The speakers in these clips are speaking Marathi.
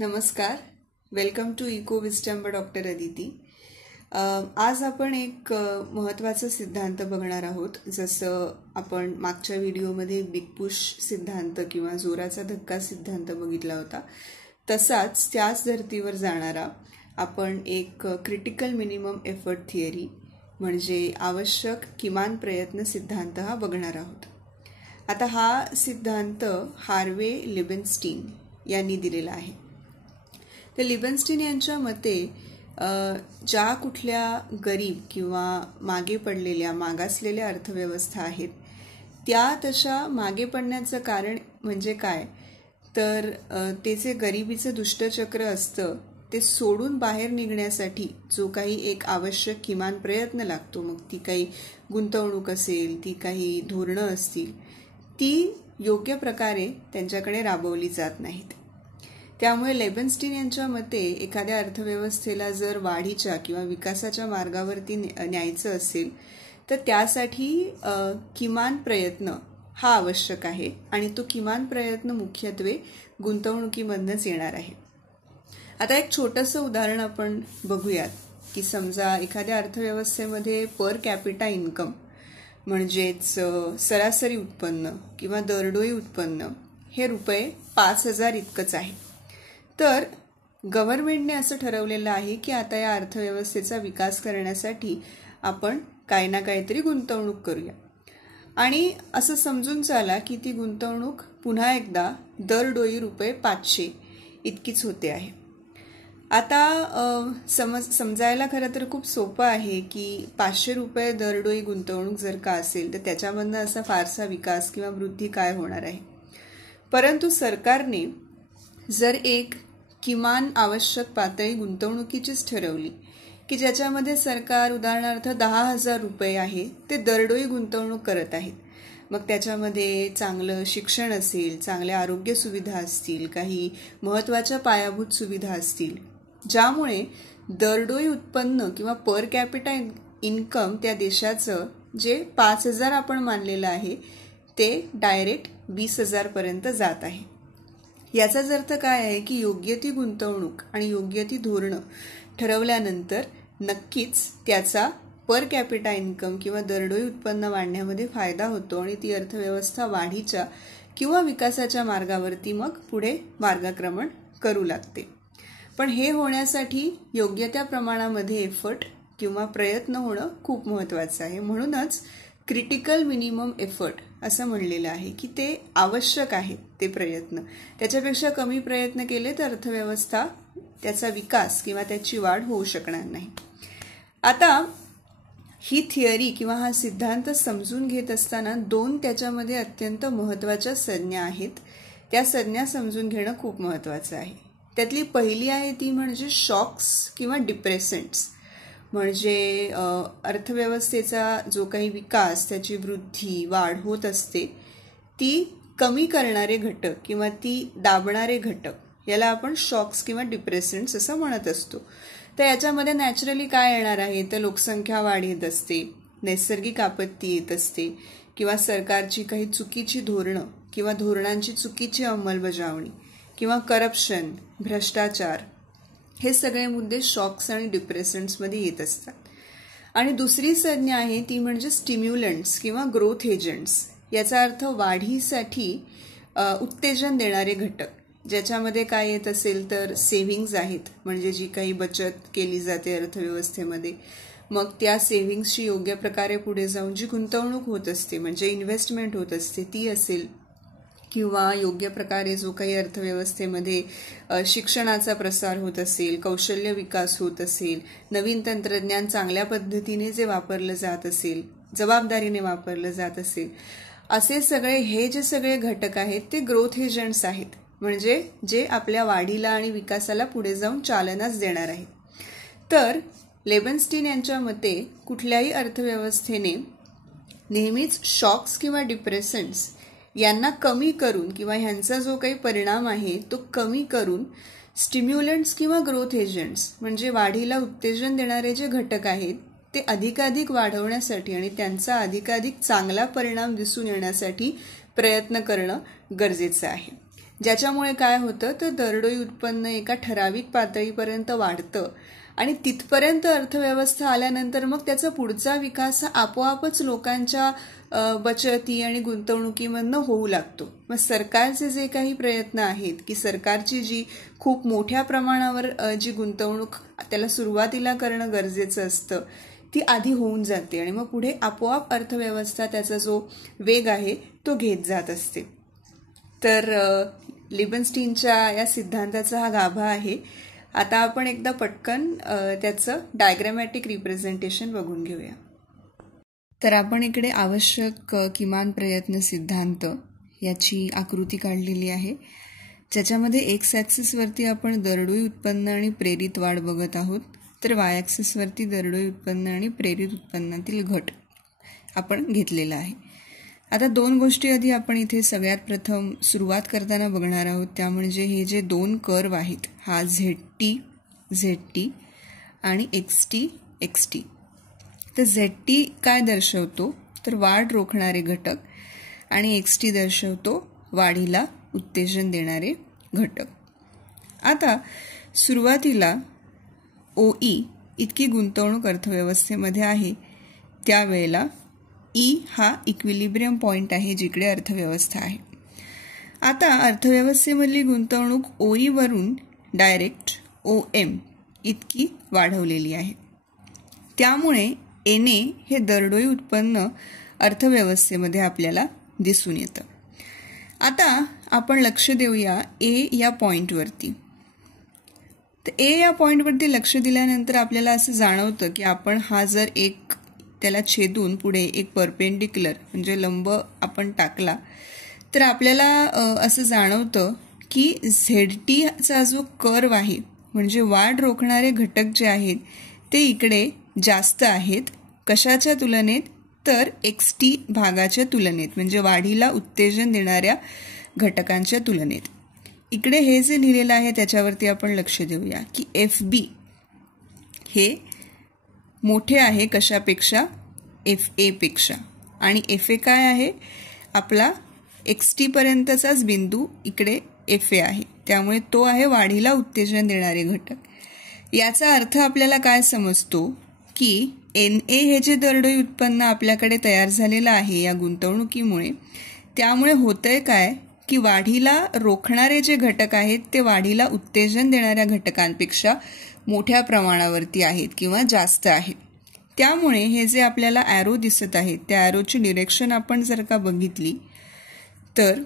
नमस्कार, welcome to eco wisdom by doctor Aditi. आज आपण एक महत्त्वाचा सिद्धांत बघणार आहोत। जसं आपण मागच्या व्हिडिओमध्ये बिग पुश सिद्धांत किंवा जोराचा धक्का सिद्धांत बघितला होता, तसाच त्याच धर्तीवर जाणारा आपण एक क्रिटिकल मिनिमम एफर्ट थिअरी म्हणजे आवश्यक किमान प्रयत्न सिद्धांत हा बघणार आहोत। आता हा सिद्धांत हार्वे लिबेनस्टीन यांनी दिलेला आहे। तर लिबेनस्टीन यांच्या मते ज्या कुठल्या गरीब किंवा मागे पडलेल्या मागासलेल्या अर्थव्यवस्था आहेत त्या तशा मागे पडण्याचं कारण म्हणजे काय, तर ते जे गरिबीचं दुष्टचक्र असतं ते सोडून बाहेर निघण्यासाठी जो काही एक आवश्यक किमान प्रयत्न लागतो, मग ती काही गुंतवणूक असेल, ती काही धोरणं असतील, ती योग्य प्रकारे त्यांच्याकडे राबवली जात नाहीत। त्यामुळे लिबेनस्टीन यांच्या मते एखाद्या अर्थव्यवस्थेला जर वाढीच्या किंवा विकासाच्या मार्गावरती न्यायचं असेल तर त्यासाठी किमान प्रयत्न हा आवश्यक आहे आणि तो किमान प्रयत्न मुख्यत्वे गुंतवणुकीमधनंच येणार आहे। आता एक छोटंसं उदाहरण आपण बघूयात की समजा एखाद्या अर्थव्यवस्थेमध्ये पर कॅपिटा इन्कम म्हणजेच सरासरी उत्पन्न किंवा दरडोई उत्पन्न हे रुपये 5,000 इतकंच आहे। तर गव्हर्नमेंटने असं ठरवलेलं आहे की आता या अर्थव्यवस्थेचा विकास करण्यासाठी आपण काही ना काहीतरी गुंतवणूक करूया आणि असं समजून चाला की ती गुंतवणूक पुन्हा एकदा दरडोई रुपये 500 इतकीच होते आहे। आता समजायला खरं तर खूप सोपं आहे की 500 रुपये दरडोई गुंतवणूक जर का असेल तर त्याच्यामधनं असा फारसा विकास किंवा वृद्धी काय होणार आहे। परंतु सरकारने जर एक किमान आवश्यक पातळी गुंतवणुकीचीच ठरवली की ज्याच्यामध्ये सरकार उदाहरणार्थ 10,000 रुपये आहे ते दरडोई गुंतवणूक करत आहेत, मग त्याच्यामध्ये चांगलं शिक्षण असेल, चांगल्या आरोग्य सुविधा असतील, काही महत्त्वाच्या पायाभूत सुविधा असतील, ज्यामुळे दरडोई उत्पन्न किंवा पर कॅपिटा इन्कम त्या देशाचं जे 5,000 आपण मानलेलं आहे ते डायरेक्ट 20,000 पर्यंत जात आहे। याचाच अर्थ काय आहे की योग्य ती गुंतवणूक आणि योग्य ती धोरणं ठरवल्यानंतर नक्कीच त्याचा पर कॅपिटा इन्कम किंवा दरडोई उत्पन्न वाढण्यामध्ये फायदा होतो आणि ती अर्थव्यवस्था वाढीच्या किंवा विकासाच्या मार्गावरती मग पुढे मार्गक्रमण करू लागते। पण हे होण्यासाठी योग्य त्या प्रमाणामध्ये एफर्ट किंवा प्रयत्न होणं खूप महत्त्वाचं आहे। म्हणूनच क्रिटिकल मिनिमम एफर्ट असं म्हणलेलं आहे की ते आवश्यक आहे, ते प्रयत्न त्याच्यापेक्षा कमी प्रयत्न केले तर अर्थव्यवस्था त्याचा विकास किंवा त्याची वाढ होऊ शकणार नाही। आता ही थिअरी किंवा हा सिद्धांत समजून घेत असताना दोन त्याच्यामध्ये अत्यंत महत्त्वाच्या संज्ञा आहेत, त्या संज्ञा समजून घेणं खूप महत्त्वाचं आहे। त्यातली पहिली आहे ती म्हणजे शॉक्स किंवा डिप्रेसंट्स, म्हणजे अर्थव्यवस्थेचा जो काही विकास, त्याची वृद्धी वाढ होत असते ती कमी करणारे घटक किंवा ती दाबणारे घटक याला आपण शॉक्स किंवा डिप्रेसंट्स असं म्हणत असतो। तर याच्यामध्ये नॅचरली काय येणार आहे तर लोकसंख्या वाढ येत असते, नैसर्गिक आपत्ती येत असते किंवा सरकारची काही चुकीची धोरणं किंवा धोरणांची चुकीची अंमलबजावणी किंवा करप्शन, भ्रष्टाचार, हे सगळे मुद्दे शॉक्स आणि डिप्रेसंट्समध्ये येत असतात। आणि दुसरी संज्ञा आहे ती म्हणजे स्टिम्युलंट्स किंवा ग्रोथ एजंट्स। याचा अर्थ वाढीसाठी उत्तेजन देणारे घटक, ज्याच्यामध्ये काय येत असेल तर सेव्हिंग्ज आहेत, म्हणजे जी काही बचत केली जाते अर्थव्यवस्थेमध्ये, मग त्या सेव्हिंग्सची योग्य प्रकारे पुढे जाऊन जी गुंतवणूक होत असते म्हणजे इन्व्हेस्टमेंट होत असते ती असेल, किंवा योग्य प्रकारे जो काही अर्थव्यवस्थेमध्ये शिक्षणाचा प्रसार होत असेल, कौशल्य विकास होत असेल, नवीन तंत्रज्ञान चांगल्या पद्धतीने जे वापरलं जात असेल, जबाबदारीने वापरलं जात असेल, असे सगळे हे जे सगळे घटक आहेत ते ग्रोथ एजंट्स आहेत, म्हणजे जे आपल्या वाढीला आणि विकासाला पुढे जाऊन चालनाच देणार आहेत। तर लिबेनस्टीन यांच्या मते कुठल्याही अर्थव्यवस्थेने नेहमीच शॉक्स किंवा डिप्रेसंट्स यांना कमी करून किंवा ह्यांचा जो काही परिणाम आहे तो कमी करून स्टिम्युलंट्स किंवा ग्रोथ एजंट्स म्हणजे वाढीला उत्तेजन देणारे जे घटक आहेत ते अधिकाधिक वाढवण्यासाठी आणि त्यांचा अधिकाधिक चांगला परिणाम दिसून येण्यासाठी प्रयत्न करणं गरजेचं आहे। ज्याच्यामुळे काय होतं तर दरडोई उत्पन्न एका ठराविक पातळीपर्यंत वाढतं आणि तिथपर्यंत अर्थव्यवस्था आल्यानंतर मग त्याचा पुढचा विकास आपोआपच लोकांच्या बचती आणि गुंतवणुकीमधनं होऊ लागतो. मग सरकारचे जे काही प्रयत्न आहेत की सरकारची जी खूप मोठ्या प्रमाणावर जी गुंतवणूक त्याला सुरुवातीला करणं गरजेचं असतं ती आधी होऊन जाते आणि मग पुढे आपोआप अर्थव्यवस्था त्याचा जो वेग आहे तो घेत जात असते. तर लिबनस्टीनच्या या सिद्धांताचा हा गाभा आहे. आता आपण एकदा पटकन त्याचं डायग्रॅमॅटिक रिप्रेझेंटेशन बघून घेऊया. तर आपण इकडे आवश्यक किमान प्रयत्न सिद्धांत याची आकृती काढलेली आहे, ज्याच्यामध्ये एक्स ॲक्सिसवरती आपण दरडोई उत्पन्न आणि प्रेरित वाढ बघत आहोत, तर वाय ॲक्सिसवरती दरडोई उत्पन्न आणि प्रेरित उत्पन्नातील घट आपण घेतलेला आहे. आता दोन गोष्टी आधी आपण इथे सगळ्यात प्रथम सुरुवात करताना बघणार आहोत, त्या म्हणजे हे जे दोन कर्व आहेत, हा ZT आणि XT. तर ZT काय दर्शवतो तर वाढ रोखणारे घटक आणि XT दर्शवतो वाढीला उत्तेजन देणारे घटक. आता सुरुवातीला OE इतकी गुंतवणूक अर्थव्यवस्थेमध्ये आहे, त्यावेळेला E हा इक्विलिब्रियम पॉइंट आहे जिकडे अर्थव्यवस्था आहे. आता अर्थव्यवस्थेमधली गुंतवणूक OE वरून डायरेक्ट OM इतकी वाढवलेली आहे. त्यामुळे NA हे दरडोई उत्पन्न अर्थव्यवस्थेमध्ये आपल्याला दिसून येतं. आता आपण लक्ष देऊया A या पॉइंटवरती. तर A या पॉइंटवरती लक्ष दिल्यानंतर आपल्याला असं जाणवतं की आपण हा जर एक त्याला छेदून पुढे एक परपेंडिक्युलर म्हणजे लंब आपण टाकला तर आपल्याला असं जाणवतं की ZTचा जो कर्व आहे म्हणजे वाढ रोखणारे घटक जे आहेत ते इकडे जास्त आहेत. कशाच्या तुलनेत तर XT भागाच्या तुलनेत म्हणजे वाढीला उत्तेजन देणाऱ्या घटकांच्या तुलनेत. इकडे हे जे लिहिलेलं आहे त्याच्यावरती आपण लक्ष देऊया की FB हे मोठे आहे कशापेक्षा FA पेक्षा आणि FA काय आहे आपला XT पर्यंतचाच बिंदू इकडे FA आहे, त्यामुळे तो आहे वाढीला उत्तेजन देणारे घटक. याचा अर्थ आपल्याला काय समजतो की NA हे जे दरडोई उत्पन्न आपल्याकडे तयार झालेलं आहे या गुंतवणुकीमुळे, त्यामुळे होतंय काय की वाढीला रोखणारे जे घटक आहेत ते वाढीला उत्तेजन देणाऱ्या घटकांपेक्षा मोठ्या प्रमाणावरती आहेत किंवा जास्त आहेत. त्यामुळे हे जे आपल्याला ॲरो दिसत आहेत त्या ॲरोची डिरेक्शन आपण जर का बघितली तर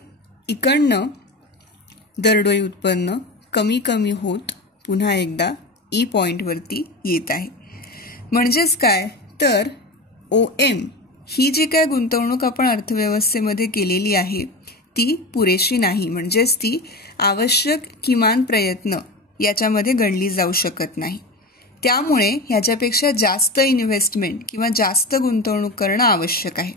इकडनं दरडोई उत्पन्न कमी कमी होत पुन्हा एकदा E पॉइंटवरती येत आहे. म्हणजेच काय तर OM ही जी काय गुंतवणूक आपण अर्थव्यवस्थेमध्ये केलेली आहे ती पुरेशी नाही, म्हणजेच ती आवश्यक किमान प्रयत्न याच्यामध्ये गणली जाऊ शकत नाही. त्यामुळे ह्याच्यापेक्षा जास्त इन्व्हेस्टमेंट किंवा जास्त गुंतवणूक करणं आवश्यक आहे.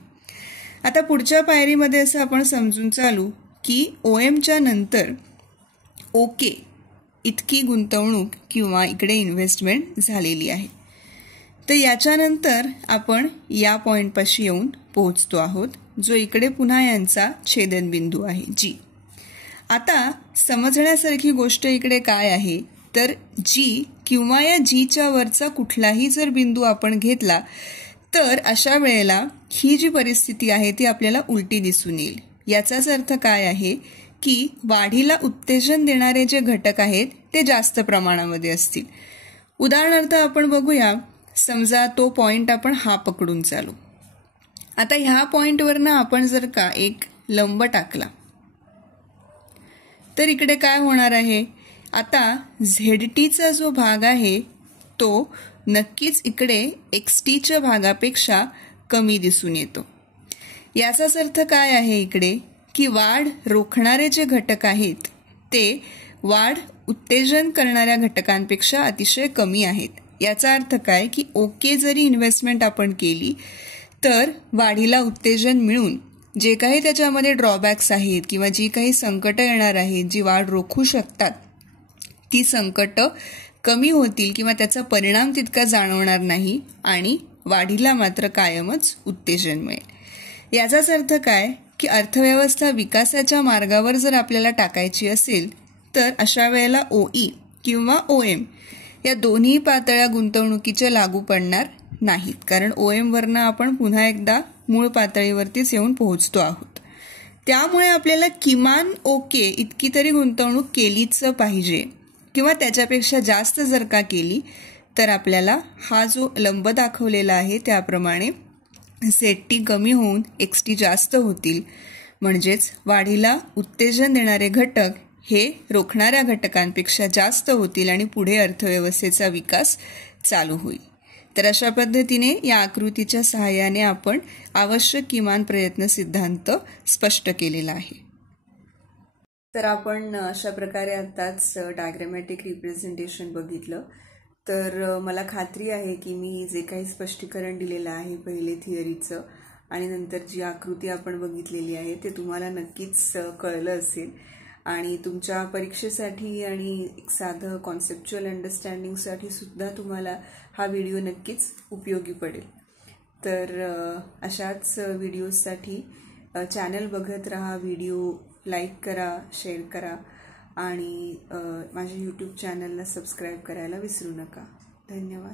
आता पुढच्या पायरीमध्ये असं आपण समजून चालू की OMच्या नंतर OK इतकी गुंतवणूक किंवा इकडे इन्व्हेस्टमेंट झालेली आहे. तर याच्यानंतर आपण या पॉइंटपाशी येऊन पोहोचतो आहोत जो इकडे पुन्हा यांचा छेदनबिंदू आहे G. आता समजण्यासारखी गोष्ट इकडे काय आहे तर G किंवा या Gच्या वरचा कुठलाही जर बिंदू आपण घेतला तर अशा वेळेला ही जी परिस्थिती आहे ती आपल्याला उलटी दिसून येईल. याचाच अर्थ काय आहे की वाढीला उत्तेजन देणारे जे घटक आहेत ते जास्त प्रमाणामध्ये असतील. उदाहरणार्थ आपण बघूया, समजा तो पॉइंट आपण हा पकडून चालू. आता ह्या पॉइंटवरनं आपण जर का एक लंब टाकला तर इकडे काय होणार आहे, आता ZTचा जो भाग आहे तो नक्कीच इकडे XTच्या भागापेक्षा कमी दिसून येतो. याचाच अर्थ काय आहे इकडे की वाढ रोखणारे जे घटक आहेत ते वाढ उत्तेजन करणाऱ्या घटकांपेक्षा अतिशय कमी आहेत. याचा अर्थ काय की OK जरी इन्व्हेस्टमेंट आपण केली तर वाढीला उत्तेजन मिळून जे काही त्याच्यामध्ये ड्रॉबॅक्स आहेत किंवा जी काही संकटं येणार आहेत जी वाढ रोखू शकतात ती संकटं कमी होतील किंवा त्याचा परिणाम तितका जाणवणार नाही आणि वाढीला मात्र कायमच उत्तेजन मिळेल. याचाच अर्थ काय की अर्थव्यवस्था विकासाच्या मार्गावर जर आपल्याला टाकायची असेल तर अशा वेळेला OE किंवा OM या दोन्ही पातळ्या गुंतवणुकीच्या लागू पडणार नाहीत, कारण OM वरनं आपण पुन्हा एकदा मूळ पातळीवरतीच येऊन पोहोचतो आहोत. त्यामुळे आपल्याला किमान ओके इतकी तरी गुंतवणूक केलीच पाहिजे, किंवा त्याच्यापेक्षा जास्त जर का केली तर आपल्याला हा जो लंब दाखवलेला आहे त्याप्रमाणे ZT कमी होऊन XT जास्त होतील. म्हणजेच वाढीला उत्तेजन देणारे घटक हे रोखणाऱ्या घटकांपेक्षा जास्त होतील आणि पुढे अर्थव्यवस्थेचा विकास चालू होईल. तर अशा पद्धतीने या आकृतीच्या सहाय्याने आपण आवश्यक किमान प्रयत्न सिद्धांत स्पष्ट केलेला आहे. तर आपण अशा प्रकारे आताच डायग्रामॅटिक रिप्रेझेंटेशन बघितलं. तर मला खात्री आहे की मी जे काही स्पष्टीकरण दिलेलं आहे पहिले थिअरीचं आणि नंतर जी आकृती आपण बघितलेली आहे ते तुम्हाला नक्कीच कळलं असेल आणि तुमच्या परीक्षेसाठी आणि एक साधं कॉन्सेप्च्युअल अंडरस्टँडिंगसाठी सुद्धा तुम्हाला हा व्हिडिओ नक्कीच उपयोगी पडेल. तर अशाच व्हिडिओसाठी चॅनल बघत राहा, व्हिडिओ लाईक करा, शेअर करा आणि माझ्या YouTube चॅनलला सबस्क्राईब करायला विसरू नका. धन्यवाद.